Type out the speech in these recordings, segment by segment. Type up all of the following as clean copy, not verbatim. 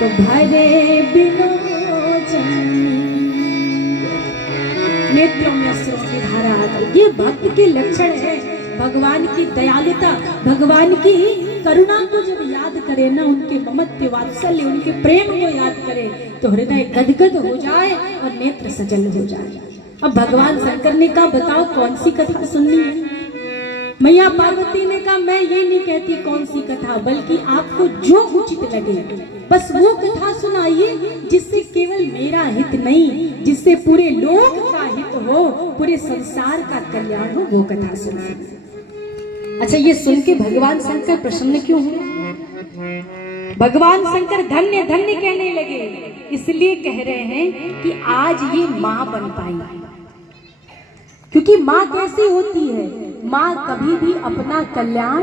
तो भरे बिलोचन नेत्रों में अश्रु की धारा आती। ये भक्त के लक्षण है। भगवान की दयालुता, भगवान की करुणा को जब याद करे ना, उनके ममत्व वात्सल्य, उनके प्रेम को याद करे तो हृदय गदगद हो जाए और नेत्र सजल हो जाए। अब भगवान शंकर ने कहा बताओ कौन सी कथा सुननी है। मैया पार्वती ने कहा मैं ये नहीं कहती कौन सी कथा, बल्कि आपको जो उचित लगे बस वो कथा सुनाइए जिससे केवल मेरा हित नहीं, जिससे पूरे लोक का हित हो, पूरे संसार का कल्याण हो, वो कथा सुनाइए। अच्छा, ये सुन के भगवान शंकर प्रसन्न क्यों हुए? भगवान शंकर धन्य धन्य कहने लगे, इसलिए कह रहे हैं कि आज ये माँ बन पाई। क्योंकि माँ कैसी होती है? माँ कभी भी अपना कल्याण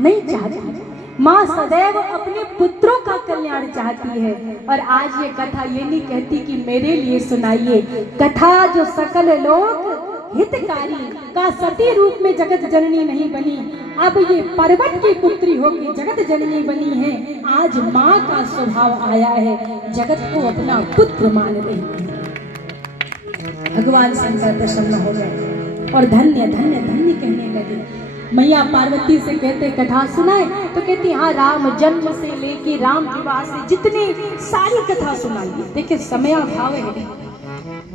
नहीं चाहती, माँ सदैव अपने पुत्रों का कल्याण चाहती है। और आज ये कथा ये नहीं कहती कि मेरे लिए सुनाइए, कथा जो सकल लोक हितकारी का सती रूप में जगत जननी नहीं बनी, अब ये पर्वत की पुत्री होकर जगत जननी बनी है। आज माँ का स्वभाव आया है, जगत को अपना पुत्र मान रही है। भगवान शंकर प्रसन्न हो गए और धन्य धन्य धन्य कहने लगे। मैया पार्वती से कहते कथा सुनाए, तो कहती हाँ, राम जन्म से लेके राम विवाह से जितनी सारी कथा सुनाइए। देखिए समयाभाव है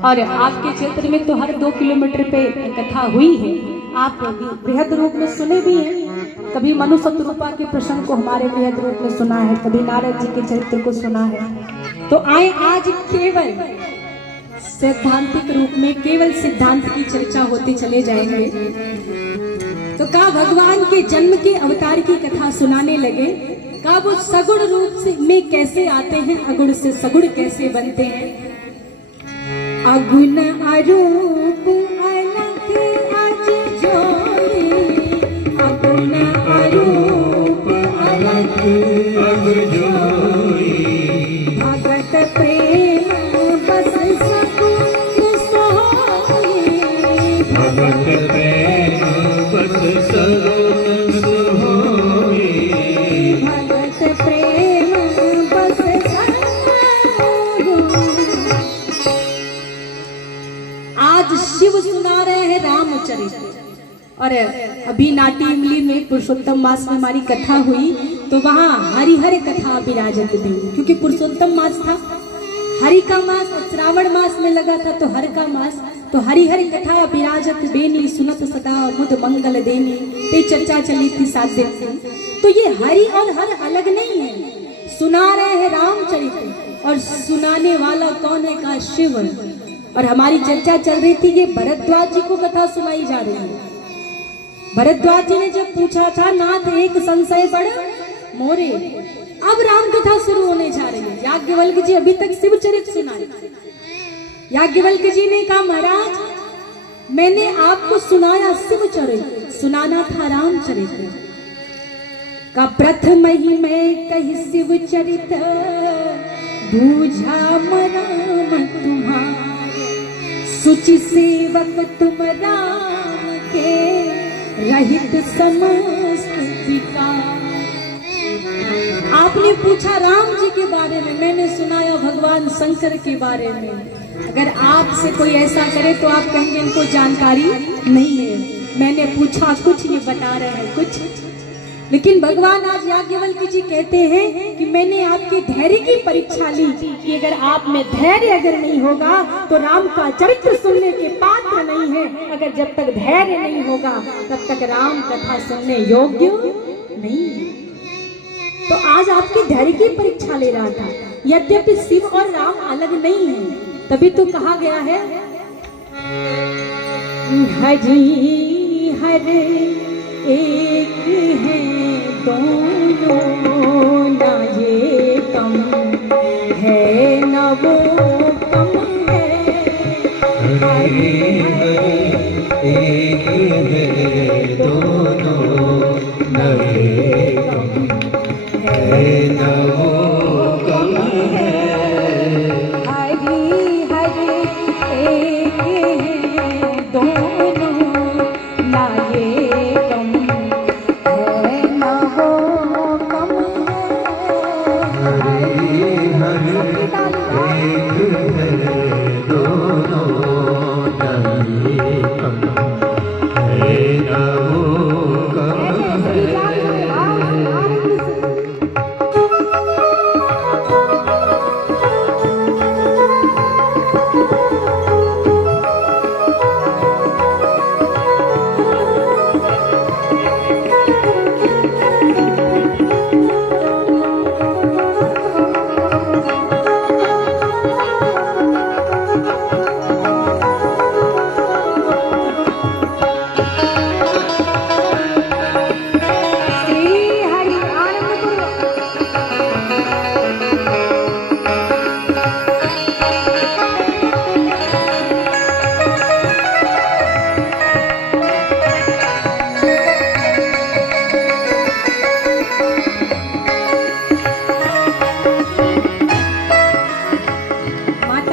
और आपके क्षेत्र में तो हर 2 किलोमीटर पे कथा हुई है, आप बृहद रूप में सुने भी हैं। कभी मनु शतरूपा के प्रसंग को हमारे बृहद रूप में सुना है, कभी नारद जी के चरित्र को सुना है। तो आए आज केवल सैद्धांतिक रूप में केवल सिद्धांत की चर्चा होती चले जाएंगे। तो कहा भगवान के जन्म के अवतार की कथा सुनाने लगे। कहा वो सगुण रूप से में कैसे आते हैं, अगुण से सगुण कैसे बनते हैं। अगुण अरूप अलग अज जोड़ी, अगुण अरूप अलग अज जोड़ी, भगत प्रेम बस सगुण सोई, भगत प्रेम बस सगुण सोई, भगत प्रेम बस सगुण। आज शिव सुना रहे हैं रामचरित्र, और अभी नाटी इमली में पुरुषोत्तम मास में हमारी कथा हुई तो वहाँ हरिहर कथा विराजत थी, क्योंकि पुरुषोत्तम मास था, हरि का मास, श्रावण मास में लगा था तो हर का मास, तो हरिहर कथा विराजत बेनी, सुनत सदा मुद मंगल देनी, पे चर्चा चली थी 7 दिन। तो ये हरि और हर अलग नहीं है, सुना रहे हैं रामचरित्र और सुनाने वाला कौन है? का शिव। और हमारी चर्चा चल रही थी ये भरद्वाज जी को कथा सुनाई जा रही है। भरद्वाज जी ने जब पूछा था नाथ एक संशय बड़ा मोरे, अब राम कथा शुरू होने जा रही है। याज्ञवल्क्य जी अभी तक शिव चरित्र सुनाए। याज्ञवल्क्य जी ने कहा महाराज मैंने आपको सुनाया शिव चरित्र, सुनाना था राम चरित्र। का प्रथम ही मैं कही शिव चरित्र, बूझा मराम तुम्हारा, सुचि सेवक तुम राम के, रहित समस्त विकार। आपने पूछा राम जी के बारे में, मैंने सुनाया भगवान शंकर के बारे में। अगर आपसे कोई ऐसा करे तो आप कहेंगे इनको जानकारी नहीं है, मैंने पूछा कुछ, ये बता रहे हैं कुछ। लेकिन भगवान आज याज्ञवल्क्य जी कहते हैं कि मैंने आपके धैर्य की परीक्षा ली कि अगर आप में धैर्य अगर नहीं होगा तो राम का चरित्र सुनने के पात्र नहीं है। अगर जब तक धैर्य नहीं होगा तब तक राम कथा सुनने योग्य नहीं है। तो आज आपके धैर्य की परीक्षा ले रहा था। यद्यपि शिव और राम अलग नहीं है, तभी तो कहा गया है हरि हर एक है दोनों, ना ये कम है न वो कम है। हरि एक है दोनों, न ये कम है न वो कम है। हरि हरि एक है दोनों, ना ये कम है न वो कम है।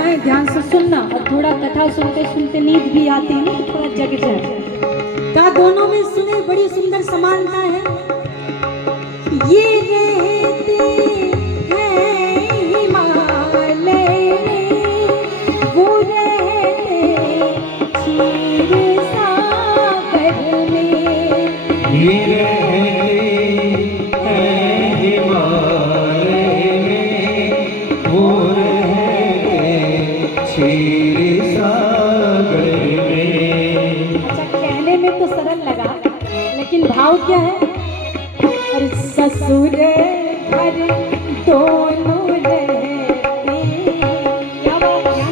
है, ध्यान से सुनना। और थोड़ा कथा सुनते सुनते नींद भी आती है ना, तो थोड़ा जग जाए। का दोनों में सुने बड़ी सुंदर समानता है। ये रहते हैं हिमालय में, वो रहते क्षीर सागर में। ये रहते हैं हिमालय में, वो रहते क्षीर सागर में। अच्छा, कहने में तो सरल लगा, लेकिन भाव क्या है? और ससुर घर दोनों रहते। क्या बात है?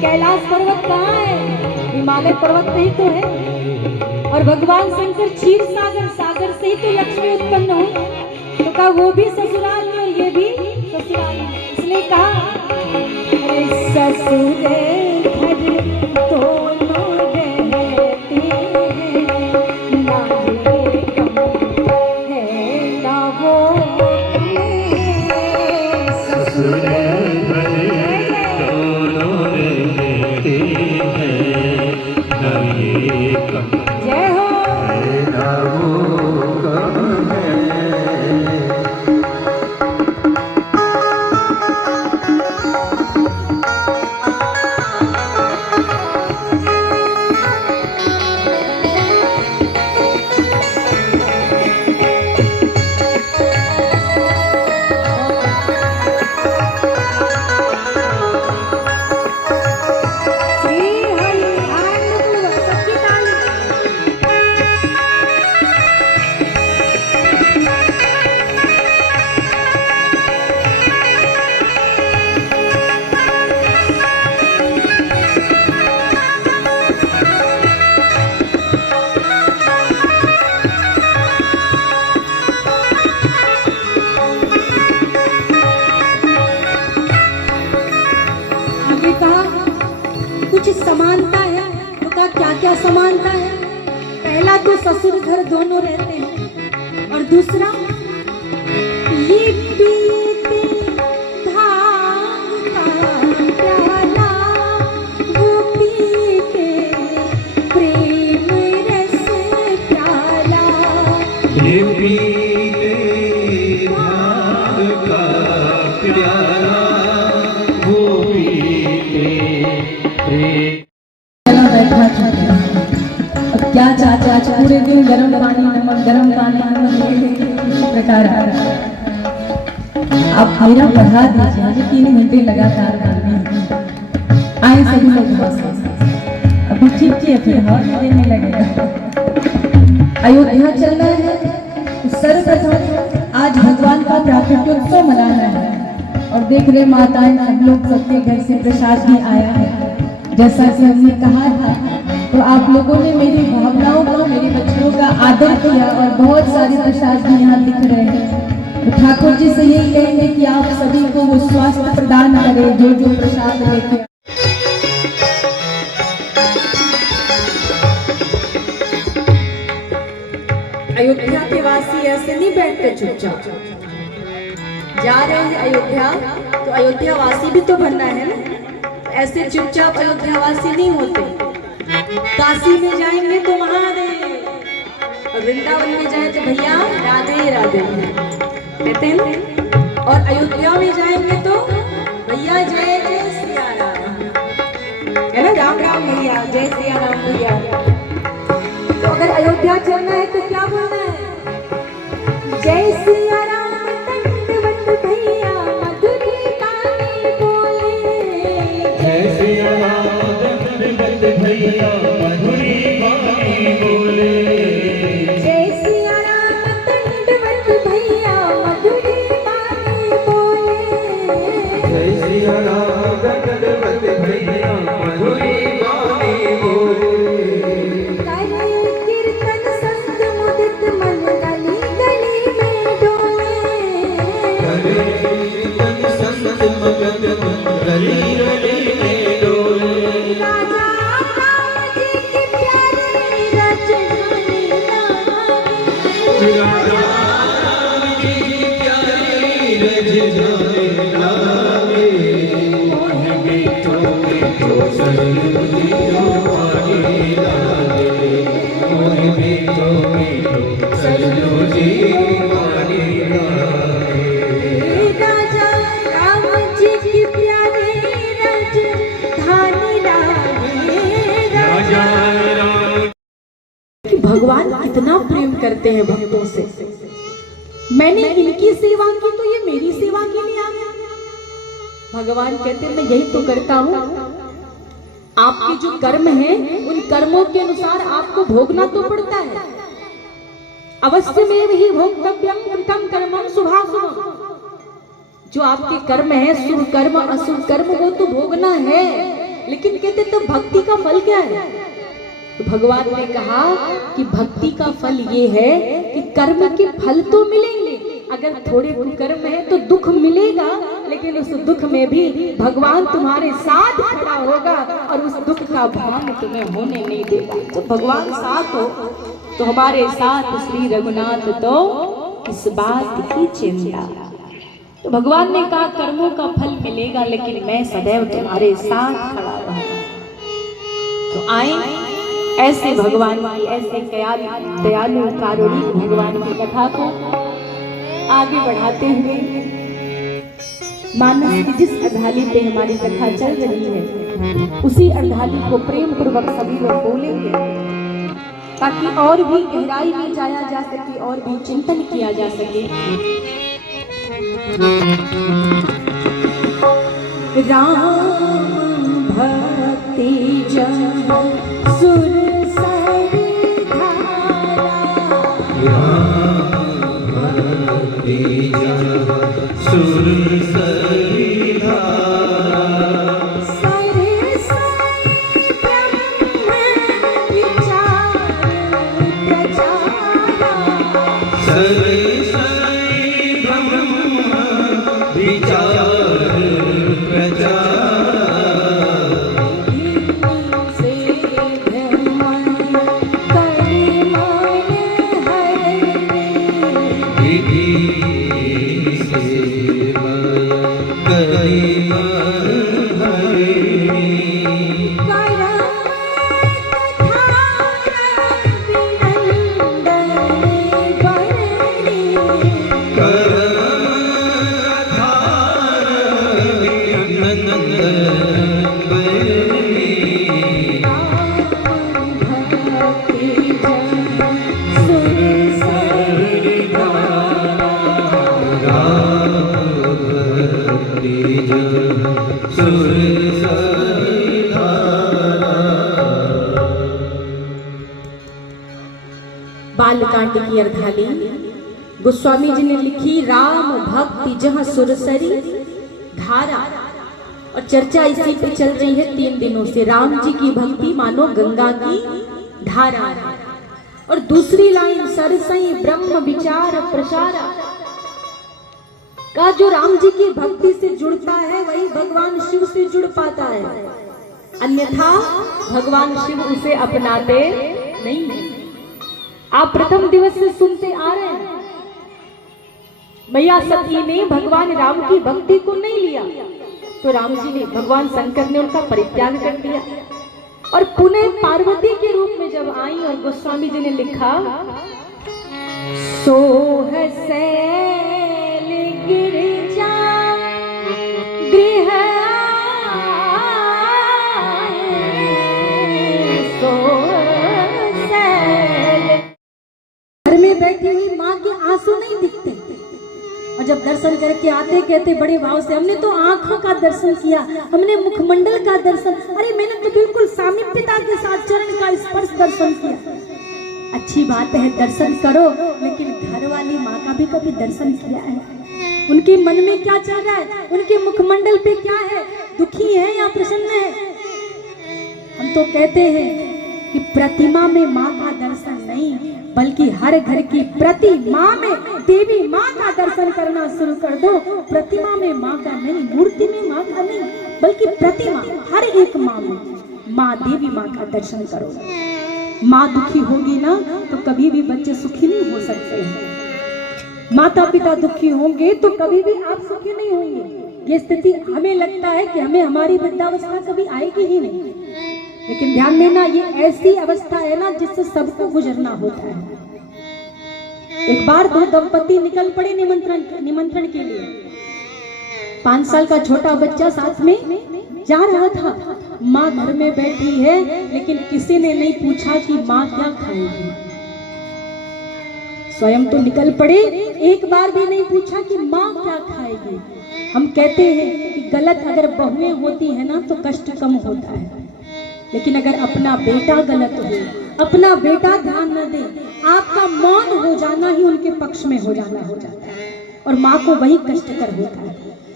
कैलाश पर्वत कहाँ है? हिमालय पर्वत नहीं तो है। और भगवान शंकर क्षीर सागर, सागर से ही तो लक्ष्मी उत्पन्न हुई। तो कहा वो भी ससुराल में और ये भी ससुराल में, इसलिए कहा अरे ससुर घर दोनों रहते हैं, ना ये कम है ना वो कम है। ससुर घर दोनों रहते हैं, न ये कम जय हो। है न वो कम है। श्री हरि आनंद सबकी ताली। आगे कहा कुछ समानता है। तो कहा क्या क्या समानता है? पहला तो ससुर घर दोनों रहते हैं, और दूसरा ये पीते भांग का प्याला, वो पीते प्रेम रस प्याला। ये पीते भांग का प्याला, वो पीते चला बैठा था। अब क्या चाहते, आज पूरे दिन गर्म पानी नमक, गर्म पानी नमक, इस प्रकार आ रहा है। आप मेरा बढ़ा दीजिए, मुझे 3 घंटे लगातार करने आए सभी लोग बस। अभी ठीक है, फिर और देने लगेगा। अयोध्या चलना है तो सर्वप्रथम आज भगवान का प्राकट्योत्सव मनाना है। और देख रहे माताएं, सब लोग सबके घर से प्रसाद भी आया है। जैसा कि हमने कहा था, तो आप लोगों ने मेरी भावनाओं को, मेरे बच्चों का आदर किया और बहुत सारे प्रसाद भी यहाँ दिख रहे हैं। तो ठाकुर जी से यही कहेंगे कि आप सभी को वो स्वास्थ्य प्रदान करें जो जो प्रसाद लेके। अयोध्या के वासी ऐसे नहीं बैठते चुपचाप। जा रहे हैं अयोध्या, तो अयोध्या वासी भी तो बनना है ना। ऐसे चुपचाप अयोध्या वासी नहीं होते। काशी में जाएंगे तो महादेव, और वृंदावन में जाए तो भैया राधे राधे कहते हैं ना। और अयोध्या में जाएंगे तो भैया जय जय सिया राम, है ना, राम राम भैया, जय सिया राम भैया। तो अगर अयोध्या चलना है तो क्या बोलना है? जय सिया राम दंडवत भैया, मधुरी बानी बोले। जय सिया राम दंडवत भैया, मधुरी बानी बोले। जय सिया राम दंडवत भैया, मधुरी बानी बोले। जय सिया राम दंडवत भैया, मधुरी बानी बोले। करे कीर्तन संत मुदित मन, गली गली में डोले। करे कीर्तन संत मगन मन, गली गली में डोले। राजा राम जी की प्यारी रचनानी लागे। राजा राम की प्यारी रचनाएं लागे। भगवान कितना प्रेम करते हैं भक्तों से। मैंने इनकी सेवा की तो ये मेरी सेवा के लिए आ गया। भगवान कहते हैं मैं यही तो करता हूँ, आपके जो कर्म हैं उन कर्मों के अनुसार आपको भोगना तो पड़ता है। अवश्य में ही भोक्तव्यम कृतम कर्मम शुभाशुभम। जो आपके कर्म है, शुभ कर्म अशुभ कर्म, वो तो भोगना है, लेकिन कहते तो भक्ति का फल क्या है? तो भगवान ने कहा कि भक्ति का फल ये है कि कर्म के फल तो मिलेंगे, अगर थोड़े कुकर्म है तो दुख मिलेगा, लेकिन उस दुख में भी भगवान तुम्हारे साथ खड़ा होगा और उस दुख का भान तुम्हें होने नहीं देगा। जब भगवान साथ हो तो हमारे साथ श्री रघुनाथ तो इस बात की चिंता। तो भगवान ने कहा कर्मों का फल मिलेगा, लेकिन मैं सदैव तुम्हारे साथ खड़ा रहूंगा। तो आए ऐसे भगवान की, ऐसे दयालु कारुणिक भगवान की कथा को आगे बढ़ाते हुए मानस की जिस अर्धाली पे हमारी कथा चल रही है उसी अर्धाली को प्रेम पूर्वक सभी लोग बोलेंगे, ताकि और भी गहराई में जाया जा सके और भी चिंतन किया जा सके। राम भक्ति जन सुर सरी धारा, राम भक्ति जन सुर सरी धारा, सरे सरे ब्रह्म विचार प्रचारा, सरे सरे ब्रह्म विचार प्रचार, बालकांड की अर्धाली गोस्वामी जी ने लिखी। राम भक्ति जहाँ सुरसरी धारा, और चर्चा इसी पे चल रही है 3 दिनों से। राम जी की भक्ति मानो गंगा की धारा, और दूसरी लाइन सरसई ब्रह्म विचार प्रसारा का जो राम जी की भक्ति से जुड़ता है वही भगवान शिव से जुड़ पाता है, अन्यथा भगवान शिव उसे अपनाते नहीं। आप प्रथम दिवस से सुनते आ रहे हैं, मैया सती ने भगवान राम की भक्ति को नहीं लिया, तो राम जी ने, भगवान शंकर ने उनका परित्याग कर दिया, और पुनः पार्वती के रूप में जब आई, और गोस्वामी जी ने लिखा सोह सैल गिरिजा गृह बैठी हुई माँ के आंसू नहीं दिखते, और जब दर्शन करके आते कहते बड़े भाव से हमने तो आंखों का दर्शन किया, हमने मुखमंडल का दर्शन, अरे मैंने तो बिल्कुल सामीप्यता के साथ चरण का स्पर्श दर्शन किया। अच्छी बात है, दर्शन करो, लेकिन घर वाली माँ का भी कभी दर्शन किया है? उनके मन में क्या चल रहा है, उनके मुखमंडल पे क्या है, दुखी है या प्रसन्न है? हम तो कहते हैं कि प्रतिमा में माँ का दर्शन नहीं, बल्कि हर घर की प्रतिमा में देवी माँ का दर्शन करना शुरू कर दो। प्रतिमा में माँ का नहीं, मूर्ति में माँ का नहीं, बल्कि प्रतिमा, हर एक माँ में माँ देवी माँ का दर्शन करो। माँ दुखी होगी ना तो कभी भी बच्चे सुखी नहीं हो सकते हैं। माता पिता दुखी होंगे तो कभी भी आप सुखी नहीं होंगे। ये स्थिति हमें लगता है कि हमें हमारी वृद्धावस्था कभी आएगी ही नहीं, लेकिन ध्यान देना ये ऐसी अवस्था है ना जिससे सबको गुजरना होता है। एक बार 2 दंपति निकल पड़े निमंत्रण के लिए। 5 साल का छोटा बच्चा साथ में जा रहा था। माँ घर में बैठी है, लेकिन किसी ने नहीं पूछा कि माँ क्या खाएगी। स्वयं तो निकल पड़े, एक बार भी नहीं पूछा कि माँ क्या खाएगी। हम कहते हैं कि गलत अगर बहुएं होती है ना तो कष्ट कम होता है, लेकिन अगर अपना बेटा गलत हो, अपना बेटा ध्यान न दे, आपका मौन हो जाना ही उनके पक्ष में हो जाता है और माँ को वही कष्टकर होता है।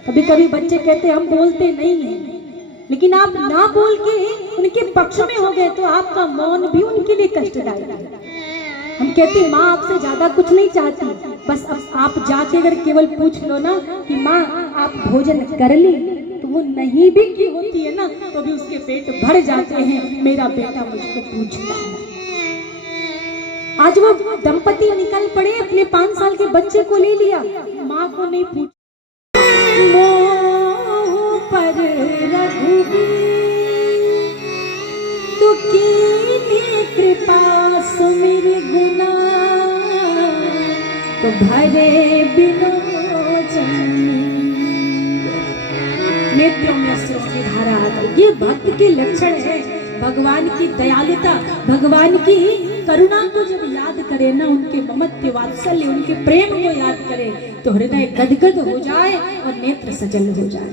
कभी कभी बच्चे कहते हैं हम बोलते नहीं हैं, लेकिन आप ना बोल के उनके पक्ष में हो गए तो आपका मौन भी उनके लिए कष्टदायक है। हम कहते हैं माँ आपसे ज्यादा कुछ नहीं चाहती, बस अब आप जाके अगर केवल पूछ लो ना कि माँ आप भोजन कर ली, तो वो नहीं भी की होती है ना तो भी उसके पेट भर जाते हैं, मेरा बेटा मुझको पूछता है। आज वो दंपति निकल पड़े, अपने 5 साल के बच्चे को ले लिया, माँ को नहीं पूछा। मोह पर रघुबीर तो कीन्ही कृपा सुमिर गुना, तो भरे बिलोचन नेत्रों में अश्रु की धारा आती। ये भक्त के लक्षण है, भगवान की दयालुता, भगवान की करुणा को जब याद करे ना, उनके ममत्व वात्सल्य, उनके प्रेम को याद करे तो हृदय गदगद हो जाए और नेत्र सजल हो जाए।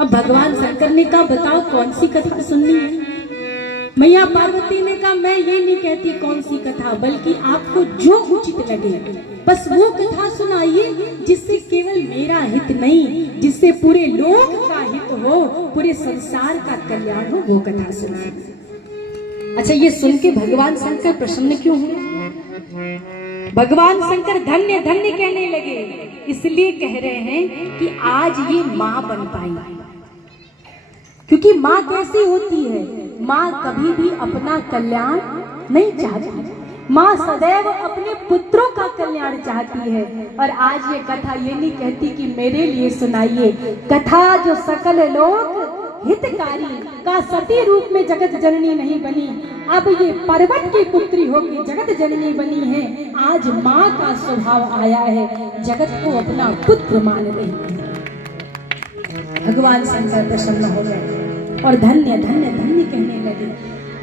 अब भगवान शंकर ने कहा बताओ कौन सी कथा सुननी है। मैया पार्वती ने कहा मैं ये नहीं कहती कौन सी कथा, बल्कि आपको जो उचित लगे बस वो कथा सुनाइए, जिससे केवल मेरा हित नहीं, जिससे पूरे लोक का हित हो, पूरे संसार का कल्याण हो, वो कथा सुनाइए। अच्छा, ये सुन के भगवान शंकर प्रसन्न क्यों हुए? भगवान शंकर धन्य धन्य कहने लगे, इसलिए कह रहे हैं कि आज ये माँ बन पाई। क्योंकि माँ कैसी होती है, माँ कभी भी अपना कल्याण नहीं चाहती, माँ सदैव अपने पुत्रों का कल्याण चाहती है। और आज ये कथा ये नहीं कहती कि मेरे लिए सुनाइए, कथा जो सकल लोक हितकारी का सती रूप में जगत जननी नहीं बनी, अब ये पर्वत की पुत्री होकर जगत जननी बनी है। आज माँ का स्वभाव आया है, जगत को अपना पुत्र मान रही है। भगवान शंकर प्रसन्न हो गए और धन्य धन्य धन्य कहने लगे।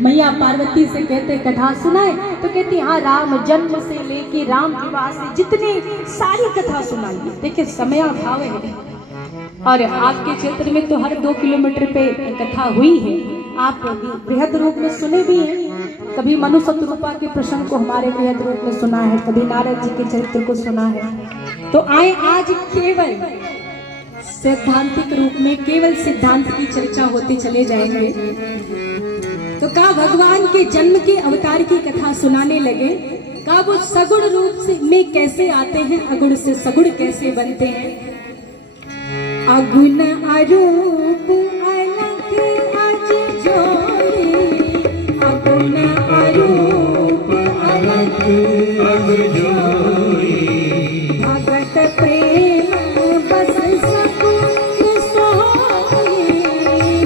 मैया पार्वती से कहते कथा सुनाए, तो कहती हाँ राम जन्म से लेके राम विवाह से जितनी सारी कथा सुनाइए। देखिए समयाभाव है और आपके क्षेत्र में तो हर 2 किलोमीटर पे कथा हुई है, आप बृहद रूप में सुने भी हैं। कभी मनु शतरूपा के प्रसंग को हमारे बृहद रूप में सुना है, कभी नारद जी के चरित्र को सुना है। तो आए आज केवल सैद्धांतिक रूप में केवल सिद्धांत की चर्चा होते चले जाएंगे। तो कहा भगवान के जन्म के अवतार की कथा सुनाने लगे, कहा वो सगुण रूप से में कैसे आते हैं, अगुण से सगुण कैसे बनते हैं। अगुण अरूप अलग अज जोड़ी, अगुण अरूप अलग अज जोड़ी, भगत प्रेम बस सगुण सोई,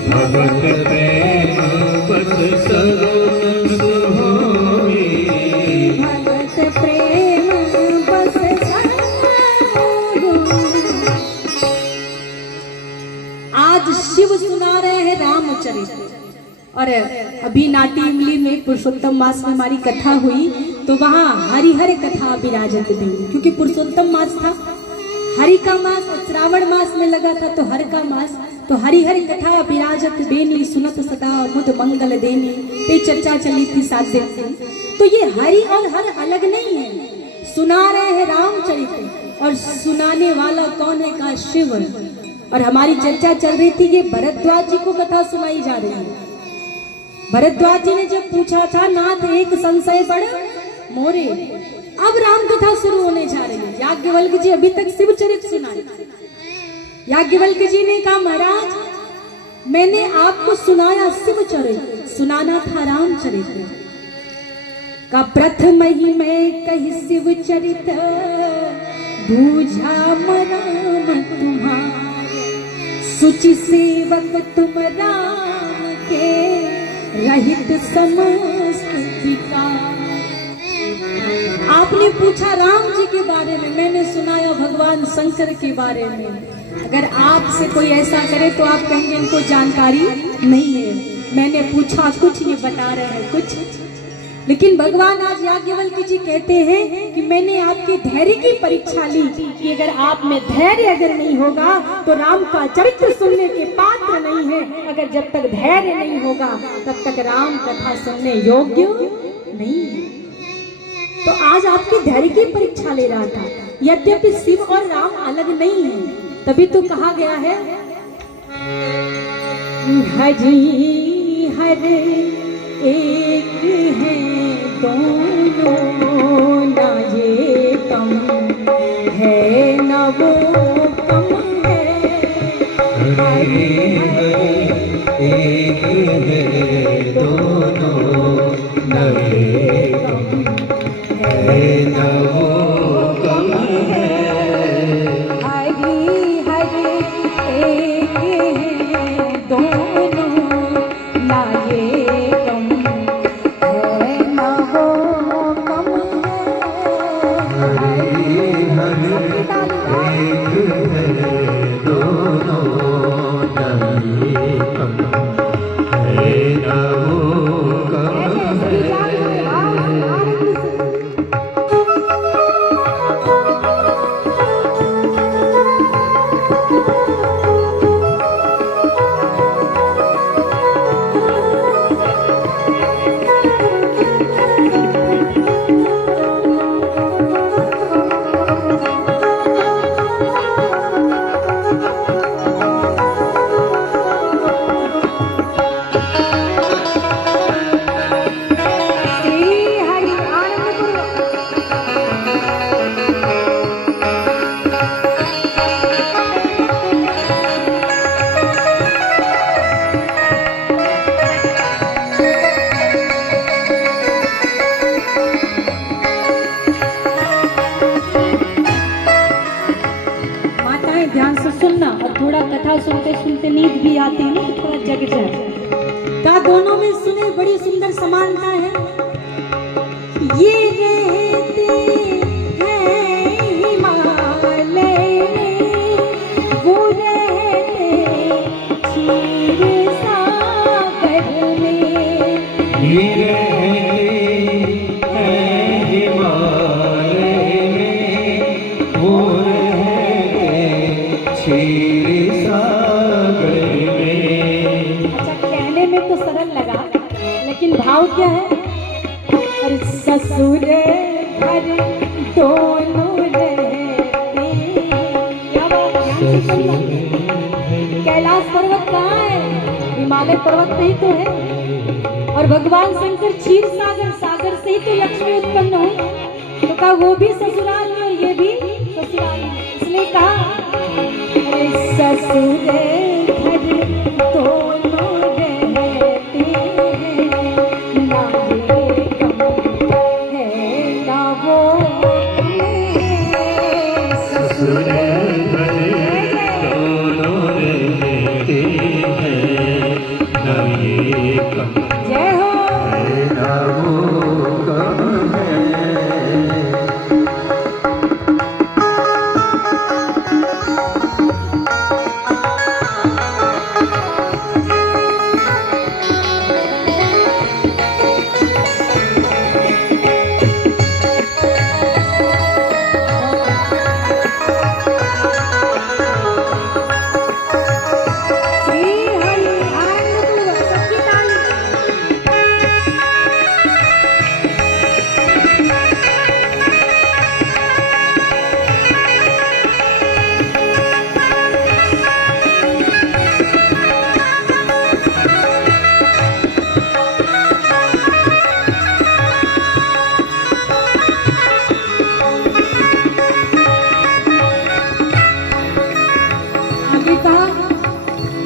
भगत प्रेम बस सगुण सोई, भगत प्रेम बस शिव सुना रहे हैं रामचरित्र। और अभी नाटी इमली में पुरुषोत्तम मास में हमारी कथा हुई, तो वहाँ हरिहर कथा विराजत देवी, क्योंकि पुरुषोत्तम मास था, हरि का मास, श्रावण मास में लगा था तो हर का मास, तो हरिहर कथा विराजत देनी, सुनत सदा मुद मंगल देनी, पे चर्चा चली थी 7 दिन से। तो ये हरि और हर अलग नहीं है, सुना रहे हैं रामचरित्र और सुनाने वाला कौन है का शिव। और हमारी चर्चा चल रही थी, ये भरद्वाज जी को कथा सुनाई जा रही है। भरद्वाज जी ने जब पूछा था नाथ एक संशय बड़ मोरे, अब राम कथा शुरू होने जा रही है। याज्ञवल्क्य जी अभी तक शिव चरित्र सुनाए। याज्ञवल्क्य जी ने कहा महाराज मैंने आपको सुनाया शिव चरित्र, सुनाना था रामचरित्र का। प्रथम ही मैं कही शिव चरित्र, बूझा मराम तुम्हारा, सुचि सेवक तुम राम के, रहित समस्त विकार। आपने पूछा राम जी के बारे में, मैंने सुनाया भगवान शंकर के बारे में। अगर आपसे कोई ऐसा करे तो आप कहेंगे इनको जानकारी नहीं है। मैंने पूछा कुछ, ये बता रहे हैं कुछ। लेकिन भगवान आज याज्ञवल्क्य जी कहते हैं कि मैंने आपके धैर्य की परीक्षा ली कि अगर आप में धैर्य अगर नहीं होगा तो राम का चरित्र सुनने के पात्र नहीं है। अगर जब तक धैर्य नहीं होगा तब तक राम कथा सुनने योग्य नहीं है। तो आज आपके धैर्य की परीक्षा ले रहा था। यद्यपि शिव और राम अलग नहीं है, तभी तो कहा गया है हरि हर एक है दोनों, ना ये कम है न वो कम है। हरि हरि एक है दोनों, न ये कम है न वो कम है। हरि हरि एक है दोनों, ना ये कम है न वो कम है। हरि हरि एक है दोनों, न ये कम है न वो कम है। ध्यान से सुनना, और थोड़ा कथा सुनते सुनते नींद भी आती है ना, तो थोड़ा जग जाए। का दोनों में सुने बड़ी सुंदर समानता है। ये रहते हैं हिमालय में, वो रहते क्षीर सागर में। ये रहते हैं हिमालय में, वो क्षीर सागर में। अच्छा, कहने में तो सरल लगा, लेकिन भाव क्या है? और ससुर घर दोनों रहते। क्या बात, ध्यान से सुनना। कैलाश पर्वत कहाँ है? हिमालय पर्वत में ही तो है। और भगवान शंकर क्षीर सागर, सागर से ही तो लक्ष्मी उत्पन्न हुई। तो कहा वो भी ससुराल में और ये भी ससुराल में, इसलिए कहा ससुर घर दोनों रहते हैं, ना ये कम है ना वो कम है। ससुर घर दोनों रहते हैं, न ये कम जय हो। है न वो कम है।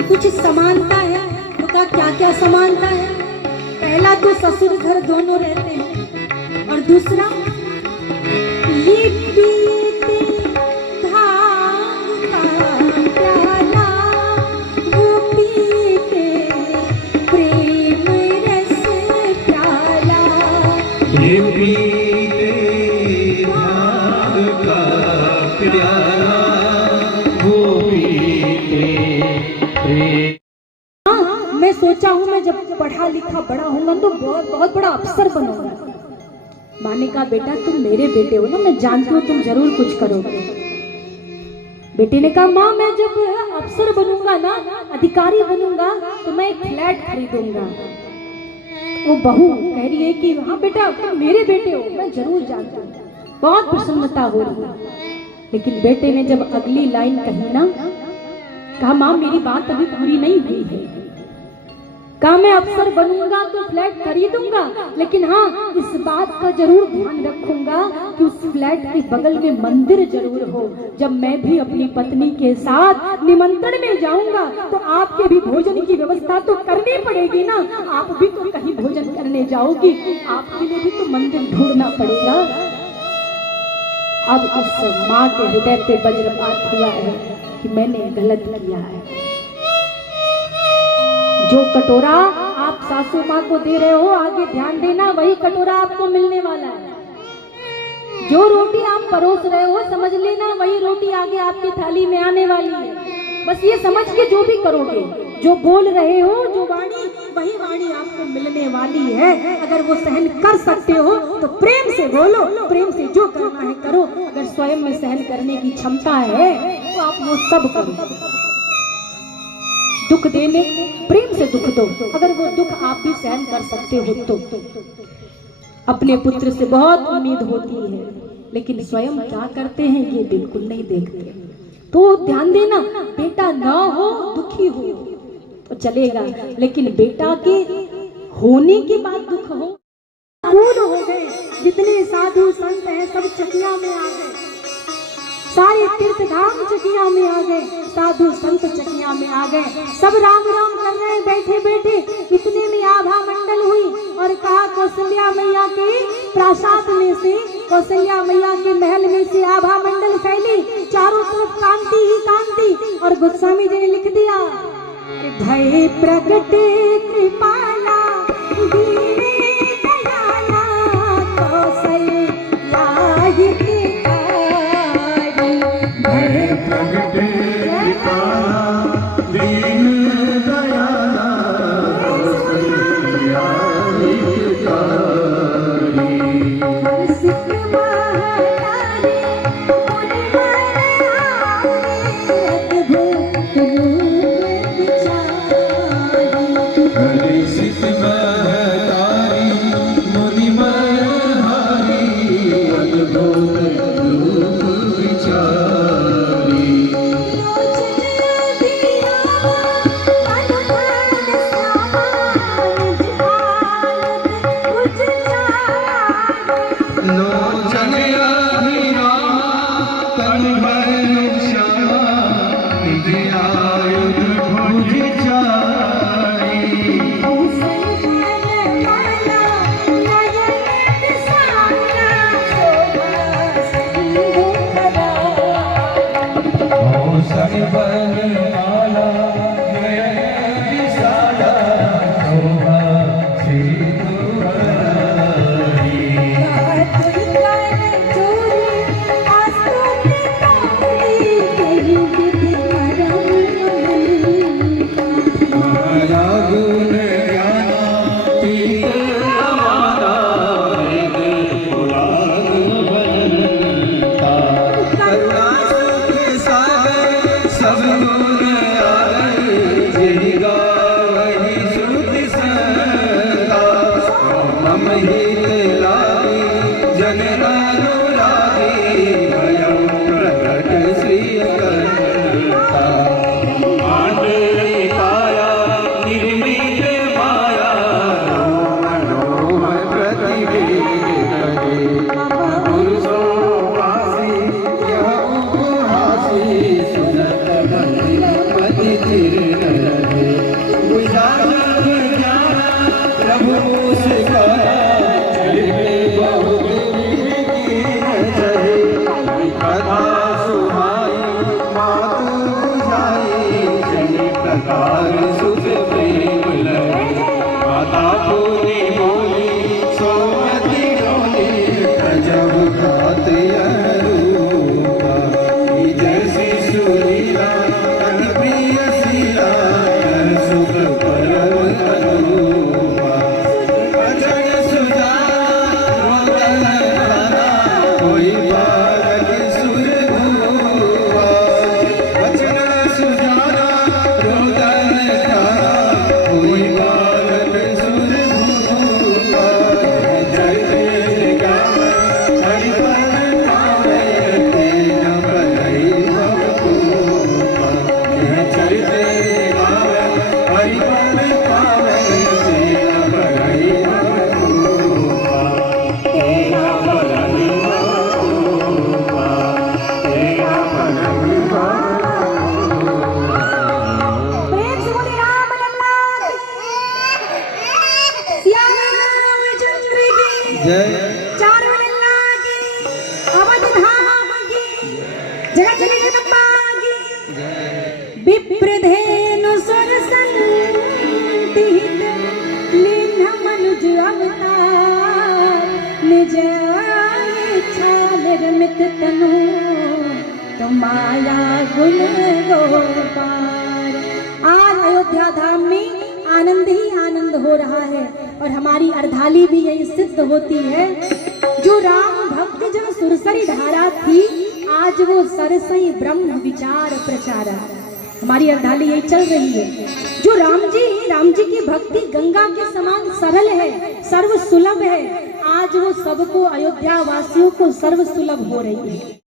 कुछ समानता है, तो कहा क्या क्या समानता है? पहला तो ससुर घर दोनों रहते हैं, और दूसरा ये पीते भांग का प्याला, वो पीते प्रेम रस प्याला। ये पीते भांग का प्याला, वो पीते प्रेम। मैं सोचा हूँ मैं जब पढ़ा लिखा बड़ा होऊंगा तो बहुत बड़ा अफसर बनूंगा। माँ ने कहा बेटा तुम मेरे बेटे हो ना, मैं जानती हूँ तुम जरूर कुछ करोगे। बेटे ने कहा माँ मैं जब अफसर बनूंगा ना, अधिकारी बनूंगा तो मैं एक फ्लैट खरीदूंगा। वो बहू कह रही है कि हाँ बेटा तुम मेरे बेटे हो, मैं जरूर जानती हूँ। बहुत प्रसन्नता हो रही है। लेकिन बेटे ने जब अगली लाइन कही ना, कहा माँ मेरी बात अभी पूरी नहीं हुई है। कहा मैं अफसर बनूंगा तो फ्लैट खरीदूंगा, लेकिन हाँ इस बात का जरूर ध्यान रखूंगा कि उस फ्लैट के बगल में मंदिर जरूर हो। जब मैं भी अपनी पत्नी के साथ निमंत्रण में जाऊंगा तो आपके भी भोजन की व्यवस्था तो करनी पड़ेगी ना। आप भी तो कहीं भोजन करने जाओगी, आपके लिए भी तो मंदिर ढूंढना पड़ेगा। अब उस माँ के हृदय पे वज्रपात हुआ है कि मैंने गलत किया है। जो कटोरा आप सासू माँ को दे रहे हो, आगे ध्यान देना, वही कटोरा आपको मिलने वाला है। जो रोटी आप परोस रहे हो, समझ लेना वही रोटी आगे आपकी थाली में आने वाली है। बस ये समझ के जो भी करोगे, जो बोल रहे हो, जो वाणी, वही वाणी आपको मिलने वाली है। अगर वो सहन कर सकते हो तो प्रेम से बोलो, प्रेम से जो करना है करो। अगर स्वयं में सहन करने की क्षमता है तो आप वो सब करो। दुख देने, प्रेम से दुख दो। अगर वो दुख आप भी सहन कर सकते हो तो। अपने पुत्र से बहुत उम्मीद होती है, लेकिन स्वयं क्या करते हैं ये बिल्कुल नहीं देखते। तो ध्यान देना, बेटा ना हो, दुखी हो तो चलेगा, लेकिन बेटा के होने के बाद दुख हो। कूल हो गए, जितने साधु संत हैं सब चकिया में आ गए, सारे तीर्थ धाम चकिया में आ गए, साधु संत चकिया में आ गए। सब राम राम कर रहे हैं बैठे बैठे। इतने में आभा मंडल हुई और कहा कौशल्या मैया के प्रासाद में से, कौशल्या मैया के महल में से आभा मंडल फैली, चारों तरफ कांति ही कांति। और गोस्वामी जी ने लिख दिया, भय प्रगट कृपाला दीने दयाला कौशल्या हितकारी। भय प्रगट कृपाला दीन दयाला कौशल्या हितकारी। सिख महारानी मुनि मनाए, अद्भुत रूप बिचारी। हरि सिख महतारी मुनि मनहारी, अद्भुत रूप विचारी। लोचन अभिरामा तन भर श्यामा, निज आयुध भुज चारी। हौसन बनमाला नयन विशाला, शोभा सिंधुवरी। माया गुण ज्ञाना तीत अमाना, वेद पुराण बनता। करुणा सुख सागर सब गुण आए, जिहि गावहि श्रुति संता। मम हित लागी जन अनुरागी, भयं प्रकट श्री करता। काया निर्मित चारों लल्ला की अवध धाम की जगत जगदम्बा की विप्रधेनु सुर संतिहित लीन मनुज अवतार निज इच्छा निर्मित तनु तो माया गुण गोपार। आज अयोध्या धाम में आनंद ही आनंद हो रहा है और हमारी अर्धाली भी यही सिद्ध होती है। जो राम भक्त जन सुरसरी धारा थी, आज वो सरसई ब्रह्म विचार प्रचारा। हमारी अर्धाली यही चल रही है। जो राम जी की भक्ति गंगा के समान सरल है, सर्व सुलभ है, आज वो सबको अयोध्या वासियों को सर्व सुलभ हो रही है।